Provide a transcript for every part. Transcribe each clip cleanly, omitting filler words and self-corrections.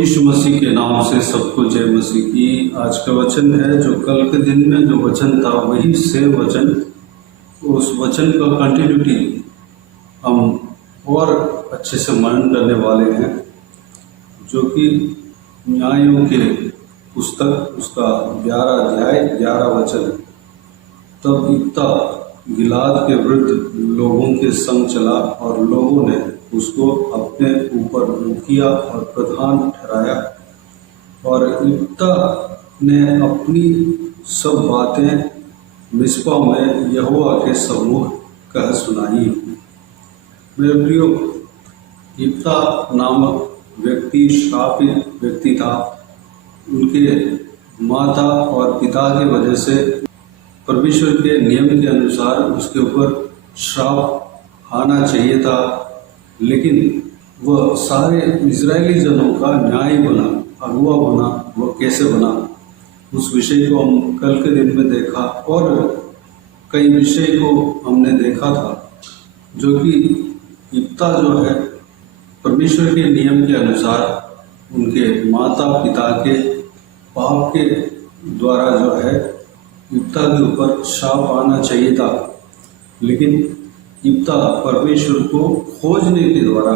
यीशु मसीह के नाम से सबको जय मसीह की। आज का वचन है जो कल के दिन में जो वचन था वही सेम वचन, उस वचन का कंटिन्यूटी हम और अच्छे से मनन करने वाले हैं, जो कि न्यायों के पुस्तक उसका 11 अध्याय 11 वचन। तब इप्ता गिलाद के वृद्ध लोगों के संग चला और लोगों ने उसको अपने ऊपर मुखिया और प्रधान ठहराया, और इप्ता ने अपनी सब बातें मिस्पा में यहोवा के सम्मुख कह सुनाई। मेरे प्रियो, इप्ता नामक व्यक्ति श्रापित व्यक्ति था। उनके माता और पिता की वजह से परमेश्वर के नियम के अनुसार उसके ऊपर श्राप आना चाहिए था, लेकिन वह सारे इजरायली जनों का न्याय बना, अगुआ बना। वह कैसे बना, उस विषय को हम कल के दिन में देखा, और कई विषय को हमने देखा था, जो कि इप्ता जो है परमेश्वर के नियम के अनुसार उनके माता पिता के पाप के द्वारा जो है इप्ता के ऊपर श्राप आना चाहिए था, लेकिन इप्ता परमेश्वर को खोजने के द्वारा,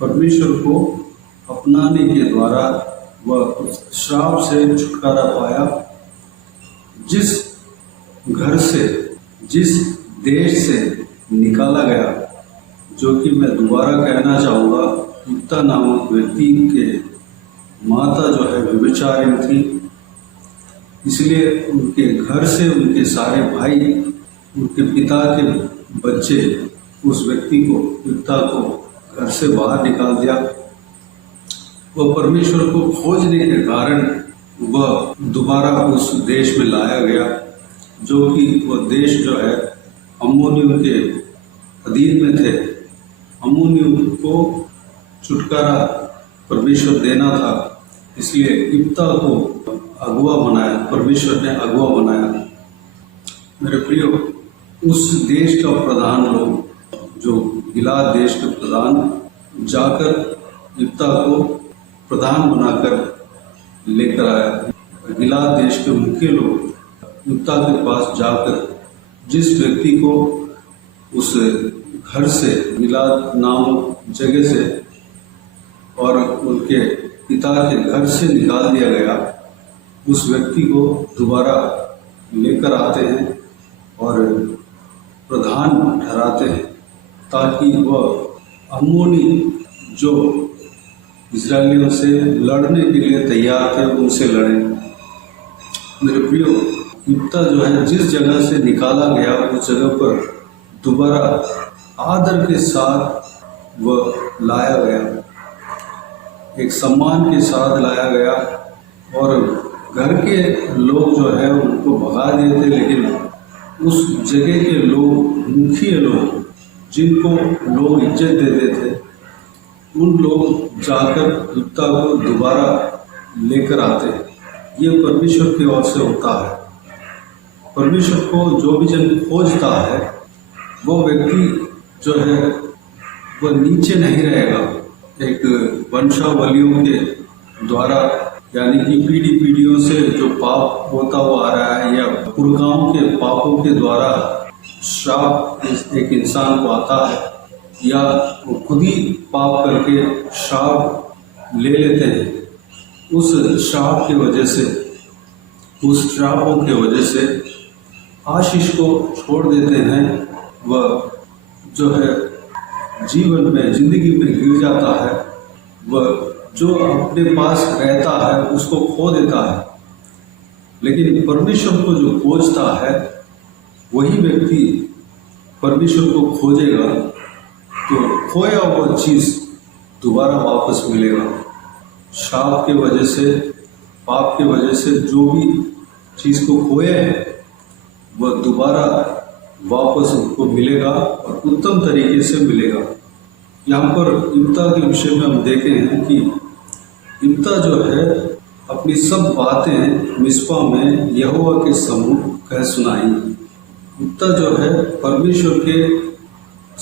परमेश्वर को अपनाने के द्वारा वह श्राप से छुटकारा पाया। जिस घर से, जिस देश से निकाला गया, जो कि मैं दोबारा कहना चाहूँगा, इप्ता नामक व्यक्ति के माता जो है व्यभिचारिणी थी, इसलिए उनके घर से उनके सारे भाई, उनके पिता के बच्चे उस व्यक्ति को, इप्ता को घर से बाहर निकाल दिया। वह परमेश्वर को खोजने के कारण वह दोबारा उस देश में लाया गया, जो कि वह देश जो है अम्मोनियों के अधीन में थे। अम्मोनियों को छुटकारा परमेश्वर देना था, इसलिए इप्ता को अगुआ बनाया, परमेश्वर ने अगुआ बनाया। मेरे प्रियो, उस देश का प्रधान लोग, जो गिलाद देश के प्रधान, जाकर इप्ता को प्रधान बनाकर लेकर आया। गिलाद देश के मुख्य लोग इप्ता के पास जाकर जिस व्यक्ति को उस घर से, गिलाद नामक जगह से और उनके पिता के घर से निकाल दिया गया, उस व्यक्ति को दोबारा लेकर आते हैं और प्रधान ठहराते हैं, ताकि वह अम्मोनी जो इजरायलियों से लड़ने के लिए तैयार थे उनसे लड़े। मेरे प्रियो, इप्ता जो है जिस जगह से निकाला गया उस जगह पर दोबारा आदर के साथ वह लाया गया, एक सम्मान के साथ लाया गया, और घर के लोग जो है उनको भगा दिए थे, लेकिन उस जगह के लोग, मुखिया लोग, जिनको लोग इज्जत देते थे, उन लोग जाकर इप्ता को दोबारा लेकर आते हैं। ये परमेश्वर की ओर से होता है। परमेश्वर को जो भी जन खोजता है, वो व्यक्ति जो है वह नीचे नहीं रहेगा। एक वंशावलियों के द्वारा, यानी कि पीढ़ियों से जो पाप होता हुआ आ रहा है, या पुरखाओं के पापों के द्वारा श्राप एक इंसान को आता है, या वो खुद ही पाप करके श्राप ले लेते हैं, उस श्राप की वजह से, उस श्रापों की वजह से आशीष को छोड़ देते हैं। वह जो है जीवन में, जिंदगी में गिर जाता है। वह जो अपने पास रहता है उसको खो देता है, लेकिन परमेश्वर को जो खोजता है वही व्यक्ति परमेश्वर को खोजेगा, तो खोया हुआ चीज़ दोबारा वापस मिलेगा। श्राप के वजह से, पाप के वजह से जो भी चीज़ को खोए है वह दोबारा वापस उनको मिलेगा, और उत्तम तरीके से मिलेगा। यहाँ पर इप्ता के विषय में हम देखे हैं कि इप्ता जो है अपनी सब बातें मिस्पा में यहोवा के सम्मुख कह सुनाई। इप्ता जो है परमेश्वर के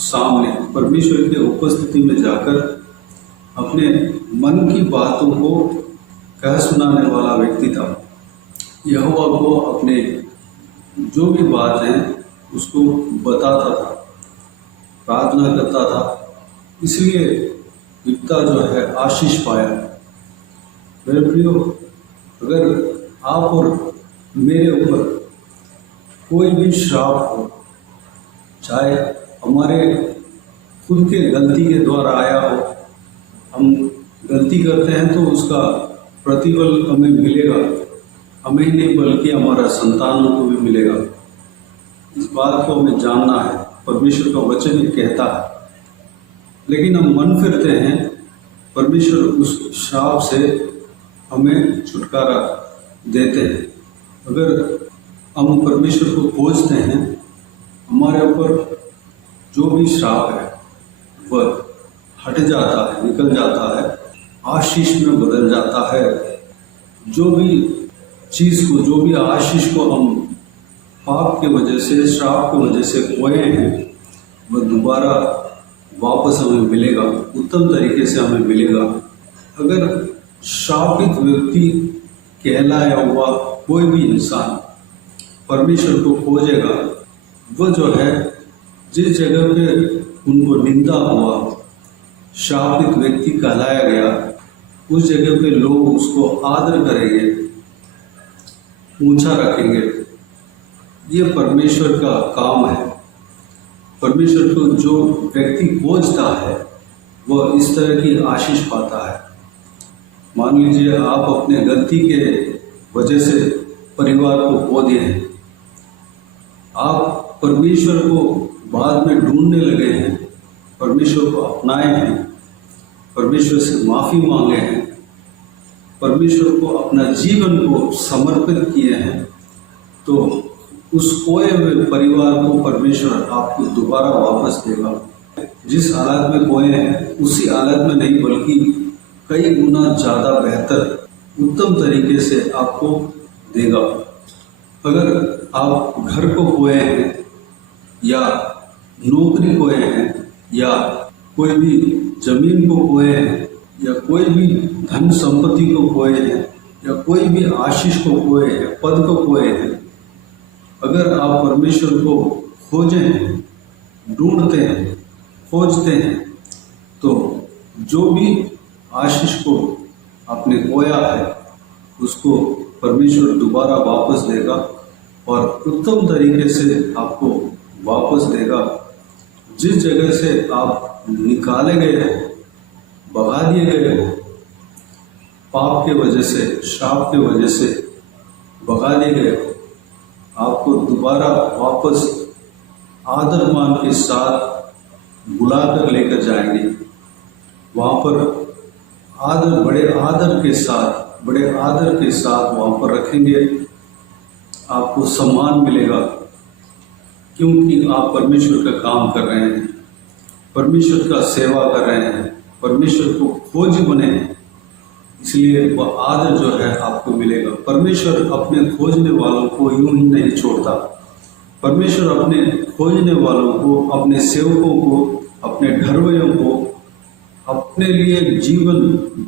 सामने, परमेश्वर के उपस्थिति में जाकर अपने मन की बातों को कह सुनाने वाला व्यक्ति था। यहोवा को अपने जो भी बात है उसको बताता था, प्रार्थना करता था, इसलिए इब्ता जो है आशीष पाया। मेरे प्रियो, अगर आप और मेरे ऊपर कोई भी श्राप हो, चाहे हमारे खुद के गलती के द्वारा आया हो, हम गलती करते हैं तो उसका प्रतिफल हमें मिलेगा, हमें ही नहीं बल्कि हमारा संतानों को भी मिलेगा। इस बात को हमें जानना है, परमेश्वर का वचन ये कहता है। लेकिन हम मन फिरते हैं, परमेश्वर उस श्राप से हमें छुटकारा देते हैं। अगर हम परमेश्वर को खोजते हैं, हमारे ऊपर जो भी श्राप है वह हट जाता है, निकल जाता है, आशीष में बदल जाता है। जो भी चीज़ को, जो भी आशीष को हम पाप की वजह से, श्राप की वजह से खोए हैं, वह दोबारा वापस हमें मिलेगा, उत्तम तरीके से हमें मिलेगा। अगर श्रापित व्यक्ति कहलाया हुआ कोई भी इंसान परमेश्वर को खोजेगा, वह जो है जिस जगह पे उनको निंदा हुआ, श्रापित व्यक्ति कहलाया गया, उस जगह पे लोग उसको आदर करेंगे, ऊंचा रखेंगे। ये परमेश्वर का काम है। परमेश्वर को जो व्यक्ति खोजता है वह इस तरह की आशीष पाता है। मान लीजिए आप अपने गलती के वजह से परिवार को खो दिए हैं, आप परमेश्वर को बाद में ढूंढने लगे हैं, परमेश्वर को अपनाए हैं, परमेश्वर से माफ़ी मांगे हैं, परमेश्वर को अपना जीवन को समर्पित किए हैं, तो उस खोए हुए परिवार को परमेश्वर आपको दोबारा वापस देगा। जिस हालत में खोए हैं उसी हालत में नहीं, बल्कि कई गुना ज़्यादा बेहतर, उत्तम तरीके से आपको देगा। अगर आप घर को खोए हैं या नौकरी खोए हैं या कोई भी जमीन को खोए हैं या कोई भी धन संपत्ति को खोए हैं या कोई भी आशीष को खोए हैं, पद को खोए हैं, अगर आप परमेश्वर को खोजें, ढूंढते हैं, खोजते हैं, तो जो भी आशीष को आपने खोया है उसको परमेश्वर दोबारा वापस देगा और उत्तम तरीके से आपको वापस देगा। जिस जगह से आप निकाले गए हो, भगा दिए गए हो, पाप के वजह से, श्राप के वजह से भगा दिए गए हो, आपको दोबारा वापस आदर मान के साथ बुलाकर लेकर जाएंगे। वहाँ पर आदर, बड़े आदर के साथ वहाँ पर रखेंगे। आपको सम्मान मिलेगा क्योंकि आप परमेश्वर का काम कर रहे हैं, परमेश्वर का सेवा कर रहे हैं, परमेश्वर को खोजी बने हैं, इसलिए वह आदर जो है आपको मिलेगा। परमेश्वर अपने खोजने वालों को यूं ही नहीं छोड़ता। परमेश्वर अपने खोजने वालों को, अपने सेवकों को, अपने घरवैयों को, अपने लिए जीवन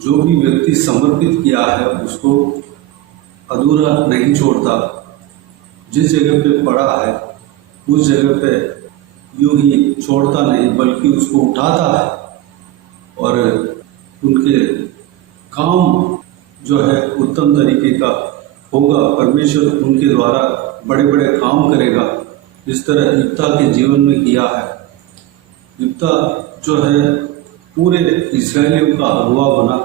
जो भी व्यक्ति समर्पित किया है उसको अधूरा नहीं छोड़ता। जिस जगह पे पड़ा है उस जगह पे यूं ही छोड़ता नहीं, बल्कि उसको उठाता है और उनके काम जो है उत्तम तरीके का होगा। परमेश्वर उनके द्वारा बड़े बड़े काम करेगा, जिस तरह इब्ता के जीवन में किया है। इब्ता जो है पूरे इस्राएलियों का अगुवा बना,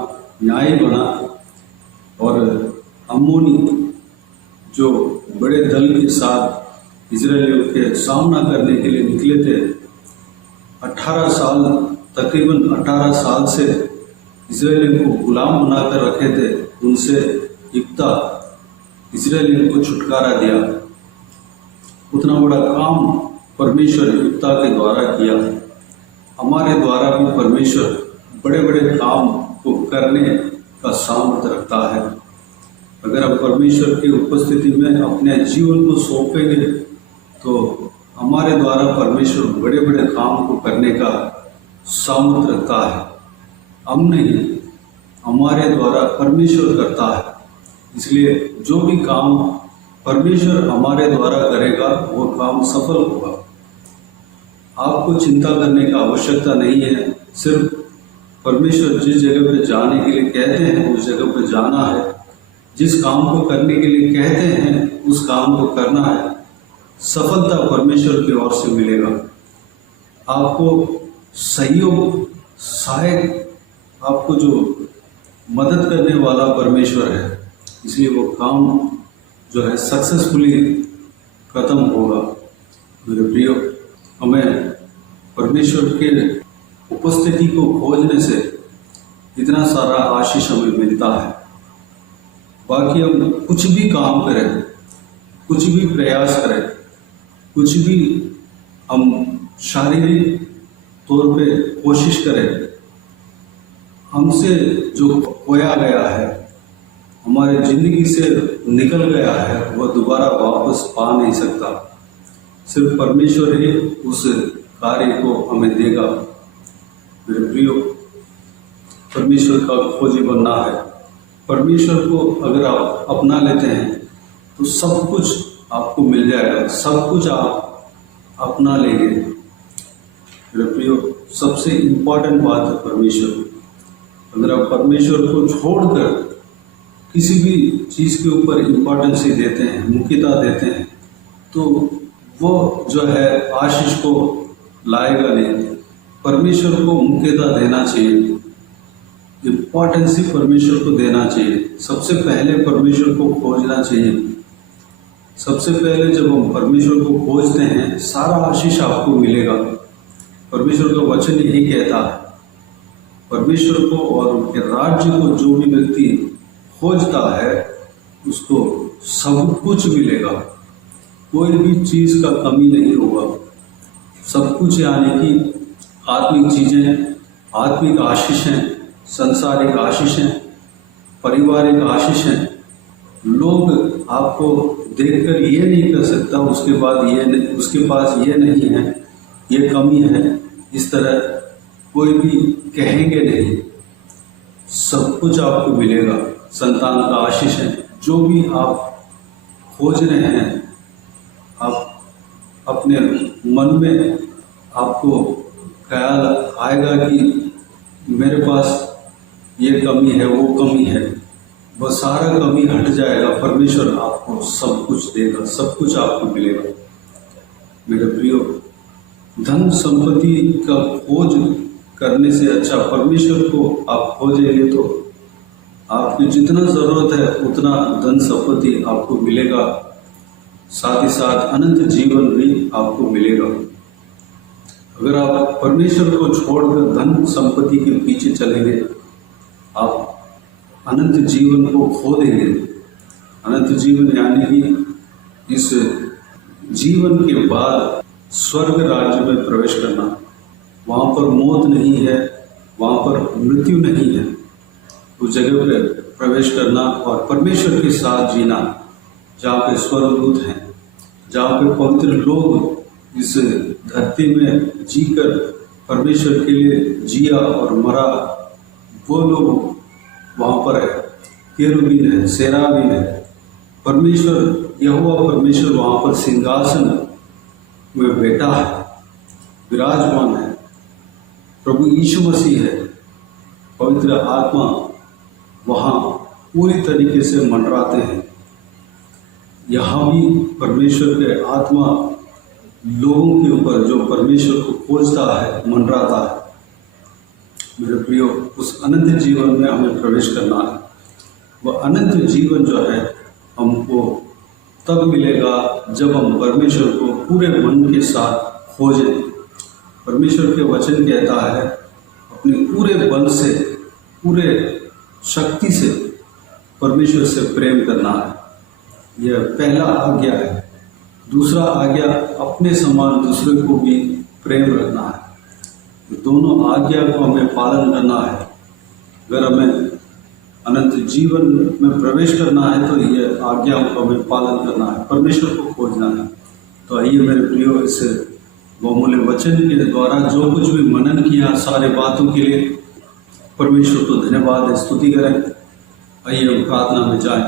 न्यायी बना, और अम्मोनी जो बड़े दल के साथ इस्राएलियों के सामना करने के लिए निकले थे, 18 साल, तकरीबन 18 साल से इस्राएलियों को गुलाम बनाकर रखे थे, उनसे इब्ता इस्राएलियों को छुटकारा दिया। उतना बड़ा काम परमेश्वर इब्ता के द्वारा किया। हमारे द्वारा भी परमेश्वर बड़े बड़े काम को करने का सामर्थ्य रखता है। अगर हम परमेश्वर की उपस्थिति में अपने जीवन को सौंपेंगे तो हमारे द्वारा परमेश्वर बड़े बड़े काम को करने का सामर्थ्य रखता है। हम नहीं, हमारे द्वारा परमेश्वर करता है। इसलिए जो भी काम परमेश्वर हमारे द्वारा करेगा वो काम सफल होगा। आपको चिंता करने की आवश्यकता नहीं है। सिर्फ परमेश्वर जिस जगह पे जाने के लिए कहते हैं उस जगह पे जाना है। जिस काम को करने के लिए कहते हैं उस काम को करना है। सफलता परमेश्वर की ओर से मिलेगा। आपको सहयोग, सहायक, आपको जो मदद करने वाला परमेश्वर है, इसलिए वो काम जो है सक्सेसफुली खत्म होगा। मेरे प्रियो, हमें परमेश्वर के उपस्थिति को खोजने से इतना सारा आशीष हमें मिलता है। बाकी हम कुछ भी काम करें, कुछ भी प्रयास करें, कुछ भी हम शारीरिक तौर पे कोशिश करें, हमसे जो खोया गया है, हमारे जिंदगी से निकल गया है, वह दोबारा वापस पा नहीं सकता। सिर्फ परमेश्वर ही उस कार्य को हमें देगा। मेरे प्रियो, परमेश्वर का खोजी बनना है। परमेश्वर को अगर आप अपना लेते हैं तो सब कुछ आपको मिल जाएगा, सब कुछ आप अपना लेंगे। मेरे प्रियो, सबसे इम्पोर्टेंट बात है परमेश्वर। अगर आप परमेश्वर को छोड़कर किसी भी चीज़ के ऊपर इम्पोर्टेंस देते हैं, मुख्यता देते हैं, तो वो जो है आशीष को लाएगा नहीं। परमेश्वर को मुख्यता देना चाहिए, इम्पोर्टेंस ही परमेश्वर को देना चाहिए। सबसे पहले परमेश्वर को खोजना चाहिए। सबसे पहले जब हम परमेश्वर को खोजते हैं, सारा आशीष आपको मिलेगा। परमेश्वर का वचन यही कहता है। परमेश्वर को और उनके राज्य को जो भी व्यक्ति खोजता है उसको सब कुछ मिलेगा। कोई भी चीज़ का कमी नहीं होगा। सब कुछ यानी कि आत्मिक चीज़ें, आत्मिक आशीष हैं, संसारिक आशीष हैं, पारिवारिक आशीष हैं। लोग आपको देखकर ये नहीं कर सकता उसके बाद उसके पास ये नहीं है, ये कमी है, इस तरह कोई भी कहेंगे नहीं। सब कुछ आपको मिलेगा। संतान का आशीष है। जो भी आप खोज रहे हैं, आप अपने मन में आपको ख्याल आएगा कि मेरे पास ये कमी है, वो कमी है, वह सारा कमी हट जाएगा। परमेश्वर आपको सब कुछ देगा, सब कुछ आपको मिलेगा। मेरे प्रियो, धन संपत्ति का खोज करने से अच्छा परमेश्वर को आप खोजेंगे तो आपकी जितना ज़रूरत है उतना धन संपत्ति आपको मिलेगा। साथ ही साथ अनंत जीवन भी आपको मिलेगा। अगर आप परमेश्वर को छोड़कर धन संपत्ति के पीछे चलेंगे, आप अनंत जीवन को खो देंगे। अनंत जीवन यानी कि इस जीवन के बाद स्वर्ग राज्य में प्रवेश करना। वहाँ पर मौत नहीं है, वहाँ पर मृत्यु नहीं है। उस जगह पे प्रवेश करना और परमेश्वर के साथ जीना, जहाँ पे स्वर्गदूत हैं, जहाँ पे पवित्र लोग इस धरती में जीकर परमेश्वर के लिए जिया और मरा, वो लोग वहाँ पर है। केरुबीन है, सेराबीन है। परमेश्वर यहोवा परमेश्वर वहाँ पर सिंहासन में बैठा है, विराजमान है। प्रभु यीशु मसीह है। पवित्र आत्मा वहाँ पूरी तरीके से मंडराते हैं। यहाँ भी परमेश्वर के आत्मा लोगों के ऊपर जो परमेश्वर को खोजता है मंडराता है। मेरे प्रियो, उस अनंत जीवन में हमें प्रवेश करना है। वह अनंत जीवन जो है हमको तब मिलेगा जब हम परमेश्वर को पूरे मन के साथ खोजें। परमेश्वर के वचन कहता है अपने पूरे बल से, पूरे शक्ति से परमेश्वर से प्रेम करना है। यह पहला आज्ञा है। दूसरा आज्ञा अपने समान दूसरे को भी प्रेम रखना है। दोनों आज्ञा को हमें पालन करना है। अगर हमें अनंत जीवन में प्रवेश करना है तो यह आज्ञा को हमें पालन करना है, परमेश्वर को खोजना है। तो आइए मेरे प्रियो, इस बहुमूल्य वचन के द्वारा जो कुछ भी मनन किया सारे बातों के लिए, परमेश्वर को धन्यवाद स्तुति करें। आइए हम प्रार्थना में जाएं।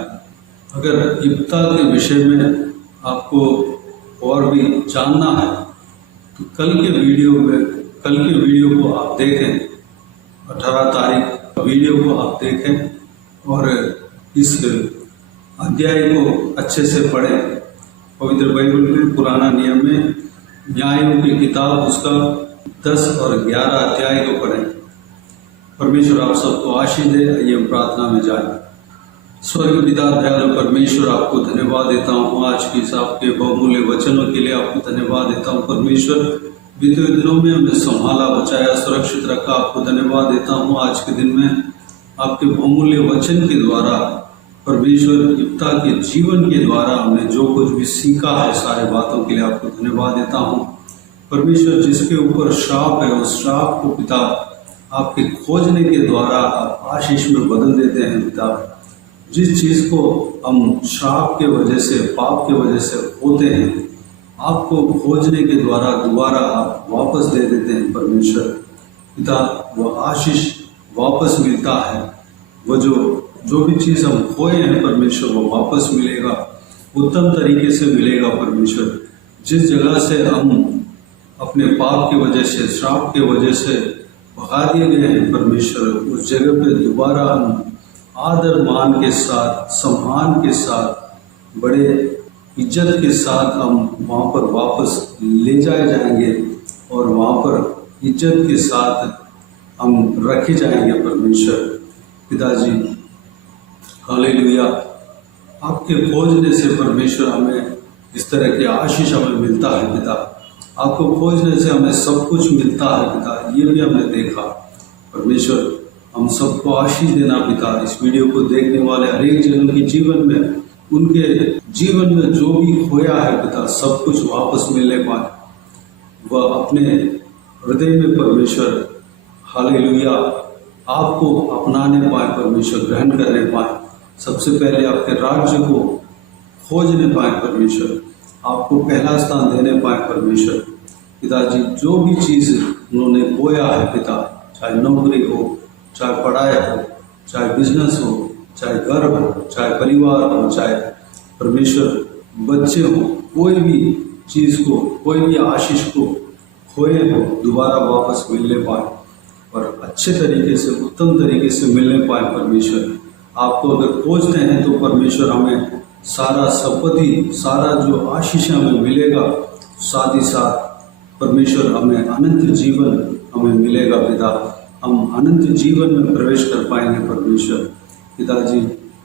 अगर इब्ता के विषय में आपको और भी जानना है तो कल के वीडियो को आप देखें। 18 तारीख वीडियो को आप देखें और इस अध्याय को अच्छे से पढ़ें। पवित्र बाइबल में पुराना नियम में न्यायों की किताब उसका 10 और 11 अध्याय को पढ़ें। परमेश्वर आप सबको आशीष दे। आइए हम प्रार्थना में जाएं। स्वर्ग पिता दयालु परमेश्वर, आपको धन्यवाद देता हूँ आज की इस आपके बहुमूल्य वचनों के लिए। आपको धन्यवाद देता हूँ परमेश्वर, बीते हुए दिनों में हमें संभाला, बचाया, सुरक्षित रखा। आपको धन्यवाद देता हूँ आज के दिन में आपके बहुमूल्य वचन के द्वारा परमेश्वर इब्ता के जीवन के द्वारा हमने जो कुछ भी सीखा है सारे बातों के लिए आपको धन्यवाद देता हूँ परमेश्वर। जिसके ऊपर श्राप है उस श्राप को पिता आपके खोजने के द्वारा आप आशीष में बदल देते हैं पिता। जिस चीज़ को हम श्राप के वजह से, पाप के वजह से होते हैं, आपको खोजने के द्वारा दोबारा आप वापस दे देते हैं परमेश्वर पिता। वो आशीष वापस मिलता है। वो जो भी चीज़ हम खोए हैं परमेश्वर वो वापस मिलेगा, उत्तम तरीके से मिलेगा परमेश्वर। जिस जगह से हम अपने पाप की वजह से, श्राप के वजह से भगा दिए गए हैं परमेश्वर, उस जगह पे दोबारा हम आदर मान के साथ, सम्मान के साथ, बड़े इज्जत के साथ हम वहाँ पर वापस ले जाए जाएंगे और वहाँ पर इज्जत के साथ हम रखे जाएंगे परमेश्वर पिताजी। हालेलुया। आपके खोजने से परमेश्वर हमें इस तरह की आशीष हमें मिलता है पिता। आपको खोजने से हमें सब कुछ मिलता है पिता, ये भी हमने देखा परमेश्वर। हम सबको आशीष देना पिता। इस वीडियो को देखने वाले हर एक जन के जीवन में, उनके जीवन में जो भी खोया है पिता, सब कुछ वापस मिलने पाए। वह अपने हृदय में परमेश्वर हालेलुया आपको अपनाने पाए परमेश्वर, ग्रहण करने पाए। सबसे पहले आपके राज्य को खोजने पाए परमेश्वर, आपको पहला स्थान देने पाए परमेश्वर पिताजी। जो भी चीज़ उन्होंने खोया है पिता, चाहे नौकरी हो, चाहे पढ़ाई हो, चाहे बिजनेस हो, चाहे घर हो, चाहे परिवार हो, चाहे परमेश्वर बच्चे हो, कोई भी चीज़ को, कोई भी आशीष को खोए हो दोबारा वापस मिलने पाए और अच्छे तरीके से, उत्तम तरीके से मिलने पाए परमेश्वर। आपको अगर खोजते हैं तो परमेश्वर हमें सारा संपत्ति, सारा जो आशीष हमें मिलेगा, साथ ही साथ परमेश्वर हमें अनंत जीवन हमें मिलेगा पिता। हम अनंत जीवन में प्रवेश कर पाएंगे परमेश्वर पिताजी।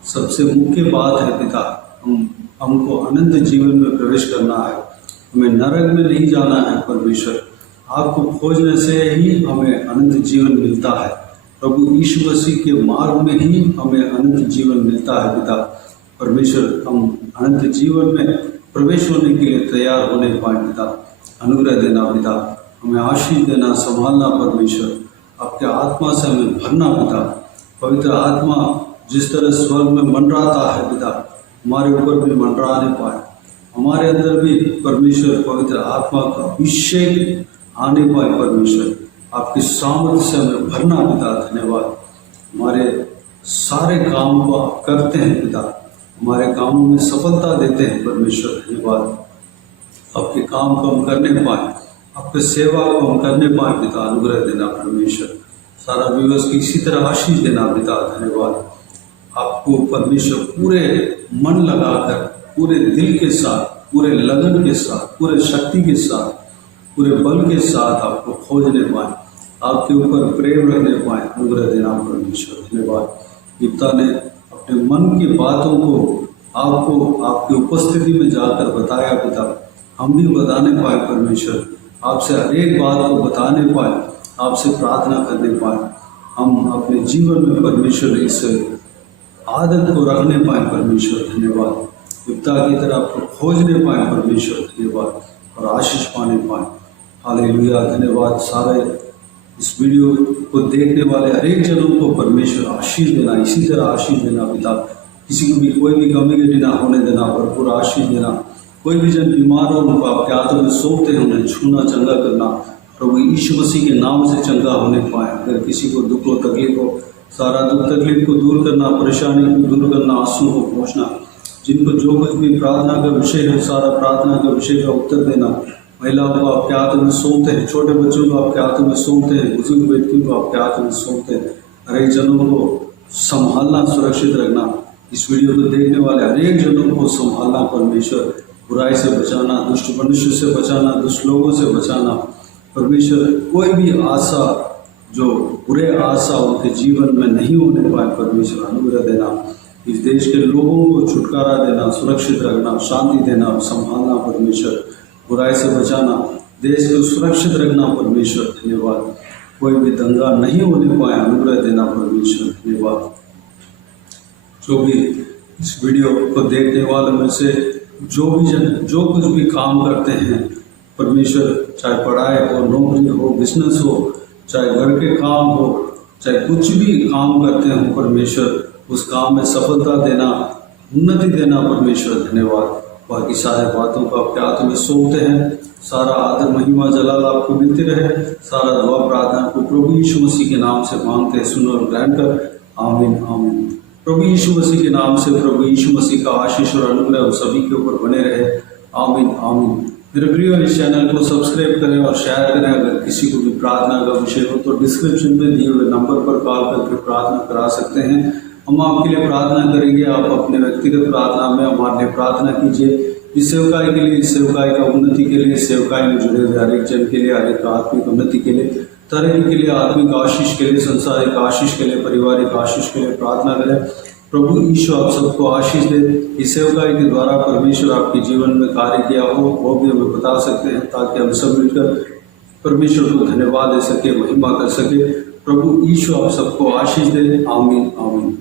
सबसे मुख्य बात है पिता, हमको अनंत जीवन में प्रवेश करना है, हमें नरक में नहीं जाना है परमेश्वर। आपको खोजने से ही हमें अनंत जीवन मिलता है। प्रभु यीशु मसीह के मार्ग में ही हमें अनंत जीवन मिलता है पिता परमेश्वर। हम अनंत जीवन में प्रवेश होने के लिए तैयार होने पाए पिता। अनुग्रह देना पिता, हमें आशीष देना, संभालना परमेश्वर। आपके आत्मा से हमें भरना पिता। पवित्र आत्मा जिस तरह स्वर्ग में मंडराता है पिता, हमारे ऊपर भी मंडराने पाए। हमारे अंदर भी परमेश्वर पवित्र आत्मा का अभिषेक आने पाए परमेश्वर। आपकी सामर्थ्य से हमें भरना पिता। धन्यवाद। हमारे सारे काम को आप करते हैं पिता, हमारे कामों में सफलता देते हैं परमेश्वर। धन्यवाद। आपके काम को हम करने पाए, आपके सेवा को हम करने पाए पिता। अनुग्रह देना परमेश्वर। सारा व्यूअर्स की इसी तरह आशीष देना पिता। धन्यवाद। आपको परमेश्वर पूरे मन लगाकर, पूरे दिल के साथ, पूरे लगन के साथ, पूरे शक्ति के साथ, पूरे बल के साथ आपको खोजने पाए, आपके ऊपर प्रेम रखने पाए। अनुग्रह देना परमेश्वर। धन्यवाद। इब्ता ने अपने मन की बातों को आपको आपकी उपस्थिति में जाकर बताया पिता। हम भी बताने पाए परमेश्वर, आपसे हर एक बात को बताने पाए, आपसे प्रार्थना करने पाए। हम अपने जीवन में परमेश्वर इस आदत को रखने पाए परमेश्वर। धन्यवाद। इब्ता की तरह आपको खोजने पाए परमेश्वर। धन्यवाद। और आशीष पाने पाए। हालेलुया। धन्यवाद। सारे इस वीडियो को देखने वाले हर एक जनों को परमेश्वर आशीष देना, इसी तरह आशीष देना पिता। किसी को भी कोई भी कमी घटी ना होने देना, भरपूर आशीष देना। कोई भी जन बीमार हो उनको आपके हाथों में सौंपते हैं, उन्हें छूना, चंगा करना। प्रभु यीशु मसीह के नाम से चंगा होने पाए। अगर किसी को दुख हो, तकलीफ हो, सारा दुख तकलीफ को दूर करना, परेशानी को दूर करना, आंसू को पहुँचना, जिनको जो कुछ भी प्रार्थना का विषय है सारा प्रार्थना का विषय का उत्तर देना। महिलाओं को आपके हाथ में सौंपते हैं, छोटे बच्चों को आपके हाथ में सौंपते हैं, बुजुर्ग व्यक्तियों को आपके हाथ में सौंपते हैं। हरेक जनों को संभालना, सुरक्षित रखना, इस वीडियो को देखने वाले हरेक जनों को संभालना परमेश्वर, बुराई से बचाना, दुष्ट मनुष्य से बचाना, दुष्ट लोगों से बचाना परमेश्वर। कोई भी आशा जो बुरे आशा उनके जीवन में नहीं होने पाए परमेश्वर अनुग्रह देना। इस देश के लोगों को छुटकारा देना, सुरक्षित रखना, शांति देना, संभालना परमेश्वर, बुराई से बचाना, देश को सुरक्षित रखना परमेश्वर धन्यवाद। कोई भी दंगा नहीं होने पाए अनुग्रह देना परमेश्वर धन्यवाद। जो भी इस वीडियो को देखने वालों में से जो भी जन जो कुछ भी काम करते हैं परमेश्वर, चाहे पढ़ाई हो, नौकरी हो, बिजनेस हो, चाहे घर के काम हो, चाहे कुछ भी काम करते हो परमेश्वर, उस काम में सफलता देना, उन्नति देना परमेश्वर धन्यवाद। बाकी सारे बातों को आपके हाथ में सौंपते हैं। सारा आदर महिमा जलाल आपको मिलती रहे। सारा दुआ प्रार्थना को प्रभु यीशु मसीह के नाम से मांगते हैं, सुनो और ग्रहण कर। आमीन आमीन। प्रभु यीशु मसीह के नाम से प्रभु यीशु मसीह का आशीष और अनुग्रह सभी के ऊपर बने रहे। आमीन आमीन। मेरे प्रिय, इस चैनल को सब्सक्राइब करें और शेयर करें। अगर किसी को भी प्रार्थना का विषय हो तो डिस्क्रिप्शन में दिए हुए नंबर पर कॉल करके प्रार्थना करा सकते हैं। हम आपके लिए प्रार्थना करेंगे। आप अपने व्यक्तिगत प्रार्थना में हमारे लिए प्रार्थना कीजिए। इस सेवकाई के लिए, इस सेवकाई का उन्नति के लिए, सेवकाई में जुड़े हुए हर एक जन के लिए, हर एक आत्मिक उन्नति के लिए, तरक्की के लिए, आत्मिक आशीष के लिए, संसारिक आशीष के लिए, पारिवारिक आशीष के लिए प्रार्थना करें। प्रभु ईश्वर आप सबको आशीष दे। इस सेवकाई के द्वारा परमेश्वर आपके जीवन में कार्य किया हो वो भी हमें बता सकते हैं, ताकि हम सब मिलकर परमेश्वर को धन्यवाद दे सके, महिमा कर सके। प्रभु ईश्वर आप सबको आशीष दे। आमीन आमीन।